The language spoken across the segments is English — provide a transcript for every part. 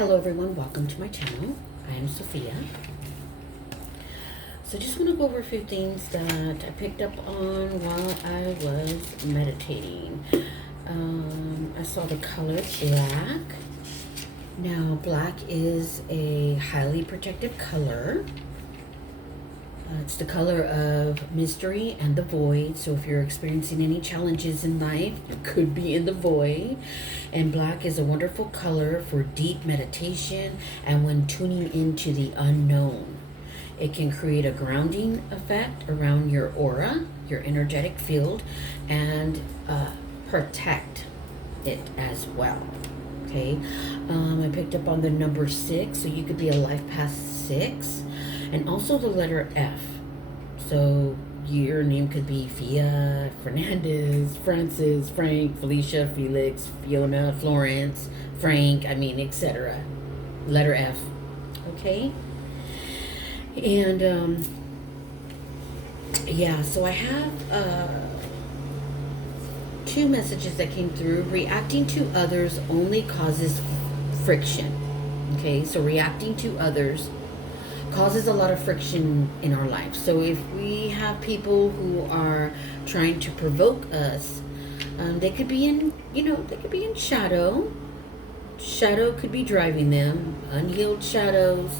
Hello everyone, welcome to my channel. I am Sophia. So just want to go over a few things that I picked up on while I was meditating. I saw the color black. Now black is a highly protective color. It's the color of mystery and the void. So if you're experiencing any challenges in life, you could be in the void. And black is a wonderful color for deep meditation and when tuning into the unknown. It can create a grounding effect around your aura, your energetic field, and protect it as well. Okay, I picked up on the number 6, so you could be a life path 6. And also the letter F. So your name could be Fia, Fernandez, Francis, Frank, Felicia, Felix, Fiona, Florence, Frank, etc. Letter F. Okay? And, yeah, so I have 2 messages that came through. Reacting to others only causes friction. Okay, so reacting to others causes a lot of friction in our life. So if we have people who are trying to provoke us, they could be in, they could be in shadow. Shadow could be driving them. Unhealed shadows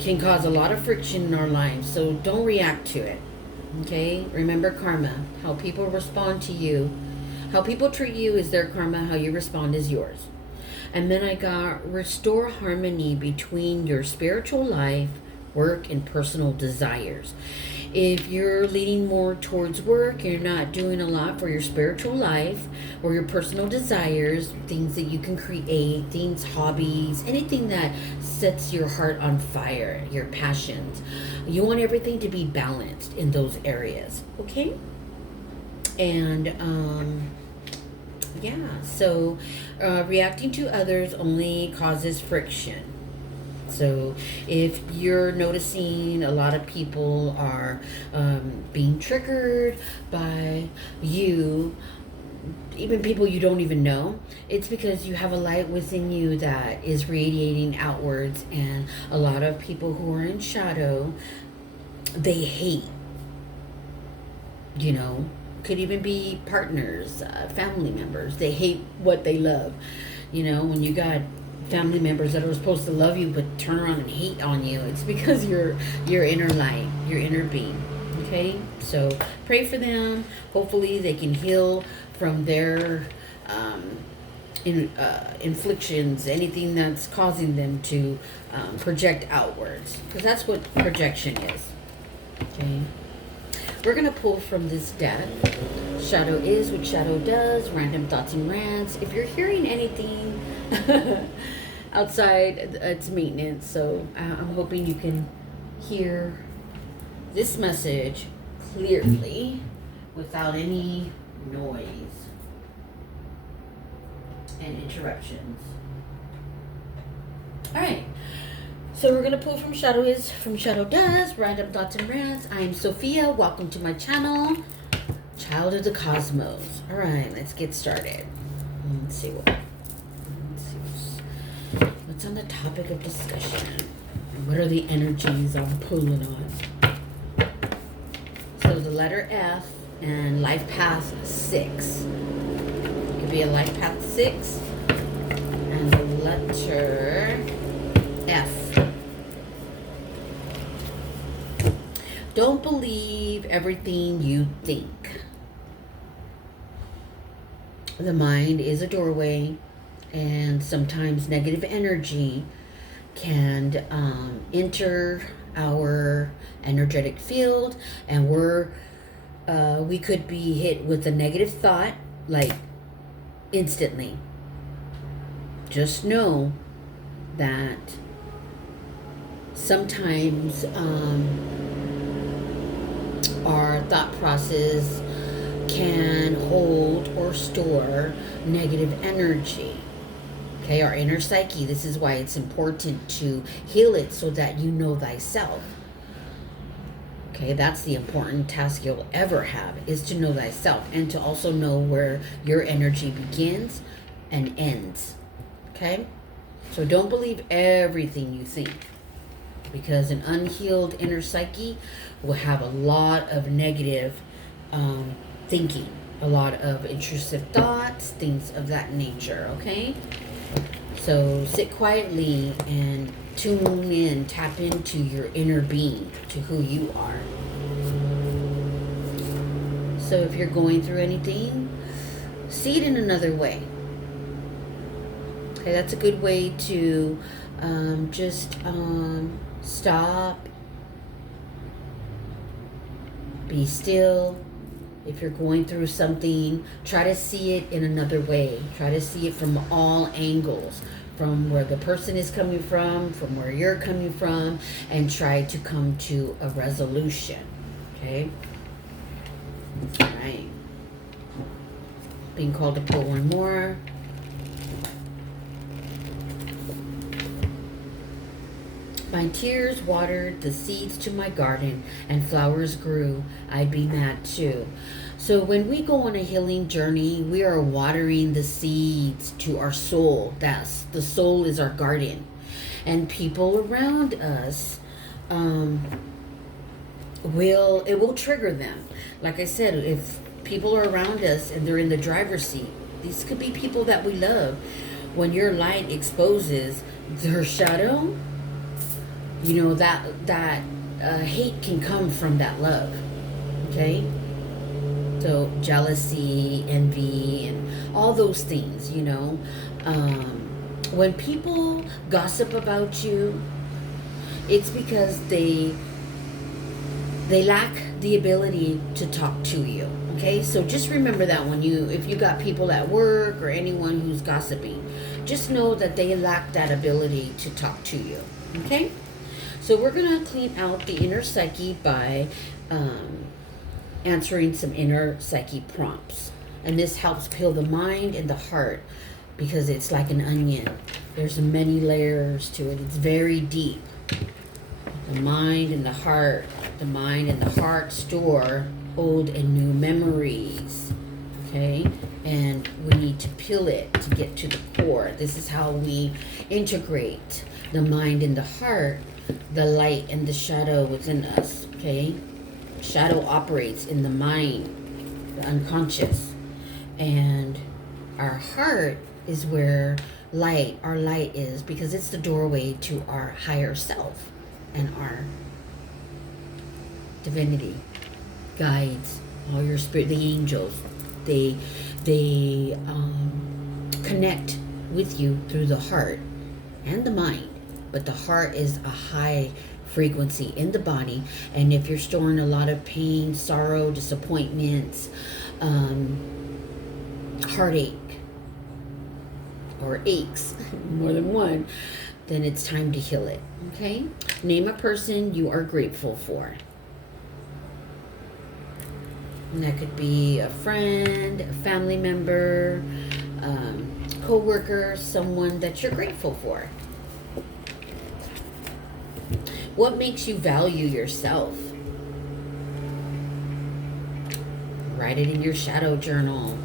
can cause a lot of friction in our lives. So don't react to it. Okay? Remember karma. How people respond to you. How people treat you is their karma. How you respond is yours. And then I got restore harmony between your spiritual life, work, and personal desires. If you're leaning more towards work, you're not doing a lot for your spiritual life or your personal desires, things that you can create, things, hobbies, anything that sets your heart on fire, your passions. You want everything to be balanced in those areas, okay? And, yeah, so reacting to others only causes friction. So if you're noticing a lot of people are being triggered by you, even people you don't even know, it's because you have a light within you that is radiating outwards. And a lot of people who are in shadow, they hate, could even be partners, family members. They hate what they love. When you got family members that are supposed to love you but turn around and hate on you, it's because your inner light, your inner being. Okay? So pray for them. Hopefully they can heal from their inflictions, anything that's causing them to project outwards. Because that's what projection is. Okay? We're going to pull from this deck. Shadow is what shadow does. Random thoughts and rants. If you're hearing anything outside, it's maintenance. So I'm hoping you can hear this message clearly without any noise and interruptions. All right. So we're going to pull from Shadow is, from Shadow does, Random Thoughts and Rants. I am Sophia. Welcome to my channel, Child of the Cosmos. All right, let's get started. Let's see what's on the topic of discussion. What are the energies I'm pulling on? So the letter F and life path 6. It could be a life path 6 and the letter F. Don't believe everything you think. The mind is a doorway, and sometimes negative energy can enter our energetic field, and we could be hit with a negative thought, like instantly. Just know that sometimes our thought process can hold or store negative energy. Okay, our inner psyche. This is why it's important to heal it so that you know thyself. Okay, that's the important task you'll ever have, is to know thyself and to also know where your energy begins and ends. Okay? So don't believe everything you think, because an unhealed inner psyche will have a lot of negative thinking, a lot of intrusive thoughts, things of that nature, okay? So sit quietly and tune in, tap into your inner being, to who you are. So if you're going through anything, see it in another way. Okay, that's a good way to just stop, be still. If you're going through something, try to see it in another way. Try to see it from all angles, from where the person is coming from where you're coming from, and try to come to a resolution. Okay? All right. Being called to pull one more. My tears watered the seeds to my garden, and flowers grew. I'd be mad too. So when we go on a healing journey, we are watering the seeds to our soul. That's the soul is our garden, and people around us will trigger them. Like I said, if people are around us and they're in the driver's seat, these could be people that we love. When your light exposes their shadow, you know that hate can come from that love. Okay, so jealousy, envy, and all those things, you know. When people gossip about you, it's because they lack the ability to talk to you. Okay, so just remember that if you got people at work or anyone who's gossiping, just know that they lack that ability to talk to you. Okay. So we're going to clean out the inner psyche by answering some inner psyche prompts. And this helps peel the mind and the heart, because it's like an onion. There's many layers to it. It's very deep. The mind and the heart. The mind and the heart store old and new memories. Okay? And we need to peel it to get to the core. This is how we integrate the mind and the heart, the light and the shadow within us. Okay, shadow operates in the mind, the unconscious, and our heart is where our light is, because it's the doorway to our higher self and our divinity, guides, all your spirit, the angels. They connect with you through the heart and the mind. But the heart is a high frequency in the body. And if you're storing a lot of pain, sorrow, disappointments, heartache, or aches, more than one, then it's time to heal it. Okay? Name a person you are grateful for. And that could be a friend, a family member, co-worker, someone that you're grateful for. What makes you value yourself? Write it in your shadow journal.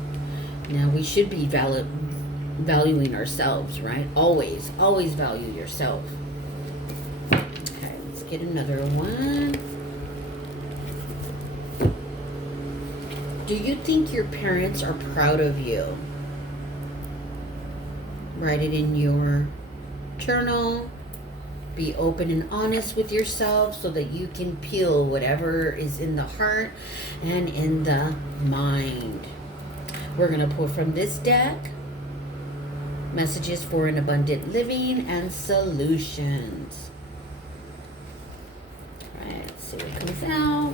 Now, we should be valuing ourselves, right? Always value yourself. Okay, let's get another one. Do you think your parents are proud of you? Write it in your journal. Be open and honest with yourself so that you can peel whatever is in the heart and in the mind. We're going to pull from this deck messages for an abundant living and solutions. All right, let's see what comes out.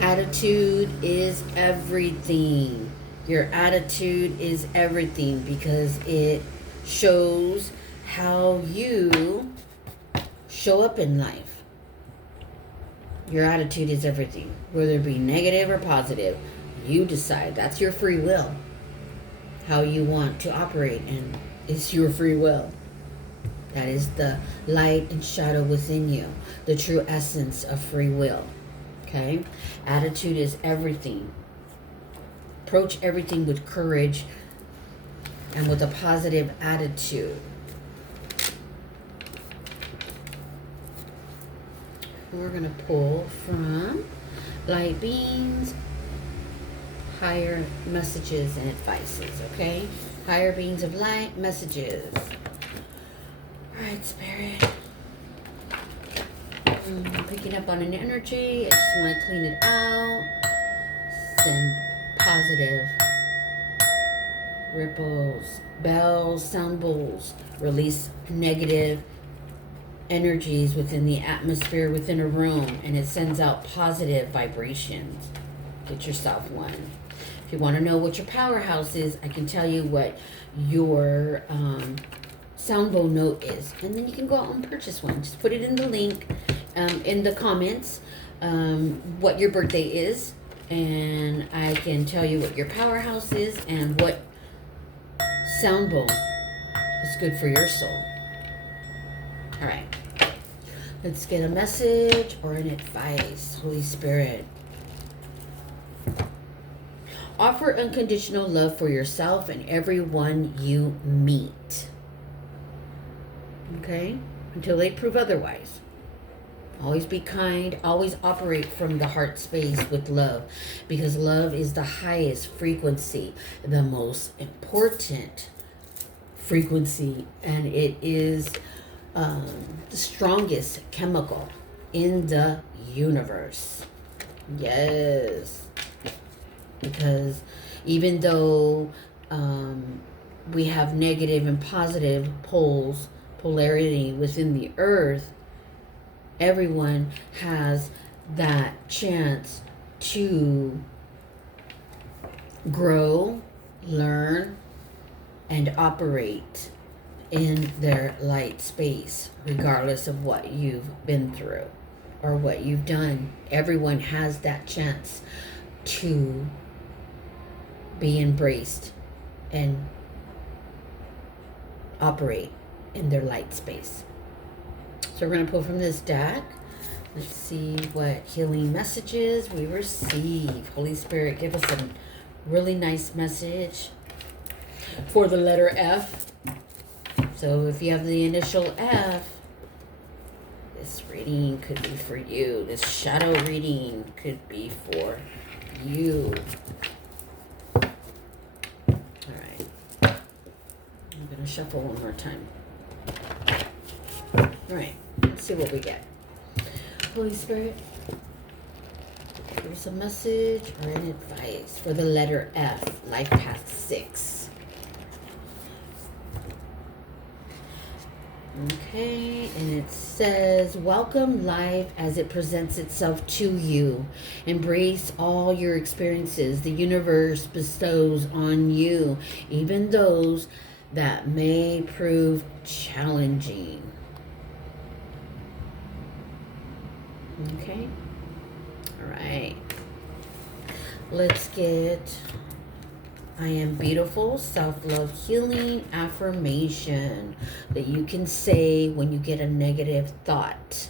Attitude is everything. Your attitude is everything, because it shows how you show up in life. Your attitude is everything, whether it be negative or positive. You decide. That's your free will. How you want to operate, and it's your free will. That is the light and shadow within you, the true essence of free will. Okay? Attitude is everything. Approach everything with courage and with a positive attitude. We're going to pull from light beings, higher messages and advices, okay? Higher beings of light, messages. All right, Spirit. Picking up on an energy. I just want to clean it out. Send positive ripples, bells, sound bowls. Release negative energies within the atmosphere within a room, and it sends out positive vibrations. Get yourself one. If you want to know what your powerhouse is, I can tell you what your sound bowl note is, and then you can go out and purchase one. Just put it in the link in the comments what your birthday is, and I can tell you what your powerhouse is and what sound bowl is good for your soul. All right, let's get a message or an advice. Holy Spirit. Offer unconditional love for yourself and everyone you meet. Okay? Until they prove otherwise. Always be kind. Always operate from the heart space with love. Because love is the highest frequency, the most important frequency. And it is the strongest chemical in the universe. Yes. Because even though we have negative and positive polarity within the earth, everyone has that chance to grow, learn, and operate in their light space, regardless of what you've been through or what you've done. Everyone has that chance to be embraced and operate in their light space. So we're going to pull from this deck. Let's see what healing messages we receive. Holy Spirit, give us a really nice message for the letter F. So if you have the initial F, this reading could be for you. This shadow reading could be for you. Alright. I'm going to shuffle one more time. Alright. Let's see what we get. Holy Spirit, give us a message or an advice for the letter F, Life Path 6. Okay, and it says, welcome life as it presents itself to you. Embrace all your experiences the universe bestows on you, even those that may prove challenging. Okay, all right. Let's get I am beautiful, self-love healing affirmation that you can say when you get a negative thought.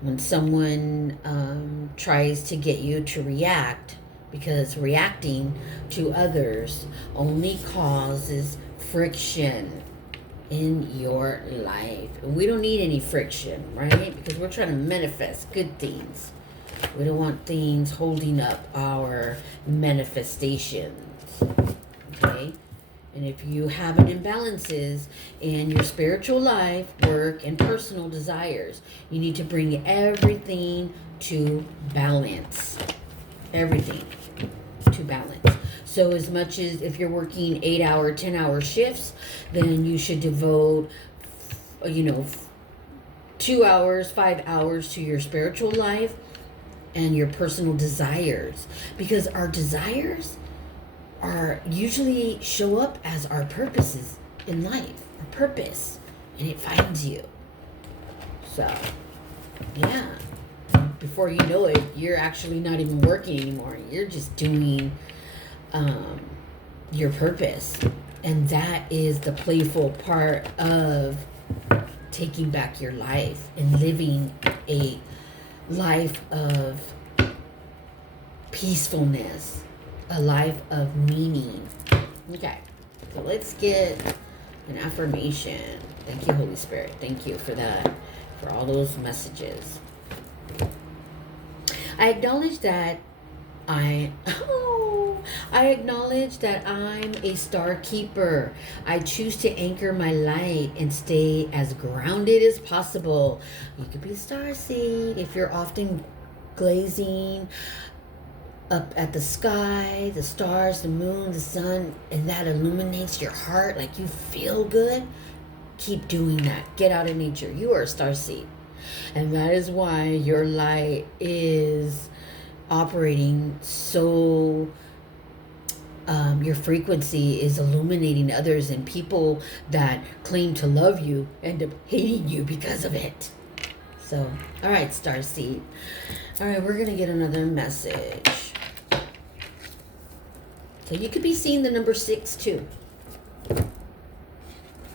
When someone tries to get you to react, because reacting to others only causes friction in your life. And we don't need any friction, right? Because we're trying to manifest good things. We don't want things holding up our manifestations. Okay, and if you have an imbalances in your spiritual life, work, and personal desires, you need to bring everything to balance. Everything to balance. So as much as if you're working 8-hour, 10-hour shifts, then you should devote, 2 hours, 5 hours to your spiritual life and your personal desires. Because our desires are usually show up as our purposes in life, our purpose, and it finds you. So, yeah, before you know it, you're actually not even working anymore. You're just doing your purpose, and that is the playful part of taking back your life and living a life of peacefulness, a life of meaning. Okay, so let's get an affirmation. Thank you, Holy Spirit. Thank you for that, for all those messages. I acknowledge that I acknowledge that I'm a star keeper. I choose to anchor my light and stay as grounded as possible. You could be a star seed if you're often glazing up at the sky, the stars, the moon, the sun, and that illuminates your heart like you feel good. Keep doing that. Get out in nature. You are a star seed. And that is why your light is operating so, your frequency is illuminating others, and people that claim to love you end up hating you because of it. So, all right, starseed. All right, we're going to get another message. So you could be seeing the number 6 too.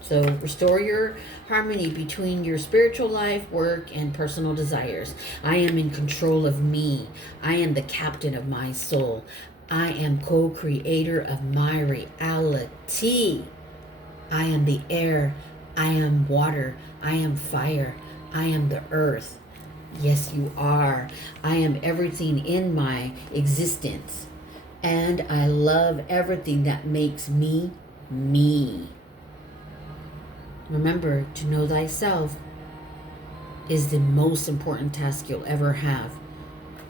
So restore your harmony between your spiritual life, work, and personal desires. I am in control of me. I am the captain of my soul. I am co-creator of my reality. I am the air. I am water. I am fire. I am the earth. Yes, you are. I am everything in my existence. And I love everything that makes me, me. Remember, to know thyself is the most important task you'll ever have.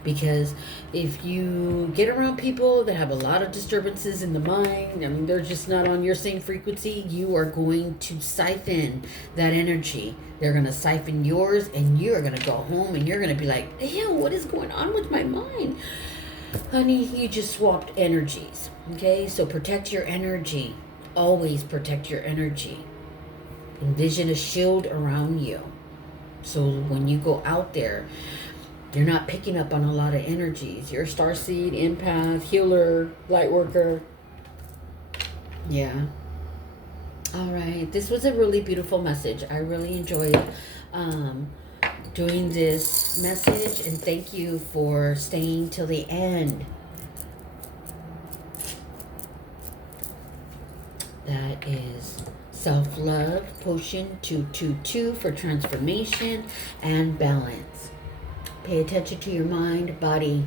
Because if you get around people that have a lot of disturbances in the mind, I mean, they're just not on your same frequency, you are going to siphon that energy. They're going to siphon yours, and you're going to go home and you're going to be like, ew, what is going on with my mind? Honey, you just swapped energies. Okay, so protect your energy. Always protect your energy. Envision a shield around you. So when you go out there, you're not picking up on a lot of energies. You're a starseed, empath, healer, light worker. Yeah. All right. This was a really beautiful message. I really enjoyed doing this message, and thank you for staying till the end. That is Self-Love Potion 222 for transformation and balance. Pay attention to your mind, body,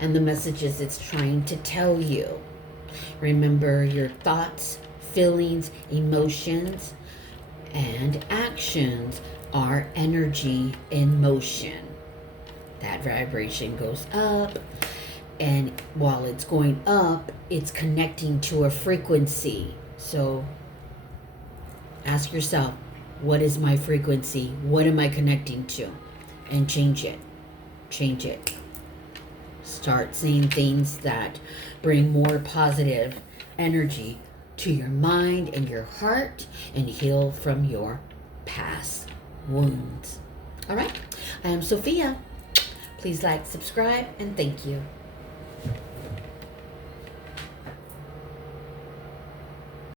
and the messages it's trying to tell you. Remember, your thoughts, feelings, emotions, and actions are energy in motion. That vibration goes up, and while it's going up, it's connecting to a frequency. So ask yourself, what is my frequency? What am I connecting to? And change it. Change it. Start saying things that bring more positive energy to your mind and your heart, and heal from your past wounds. All right. I am Sophia. Please like, subscribe, and thank you.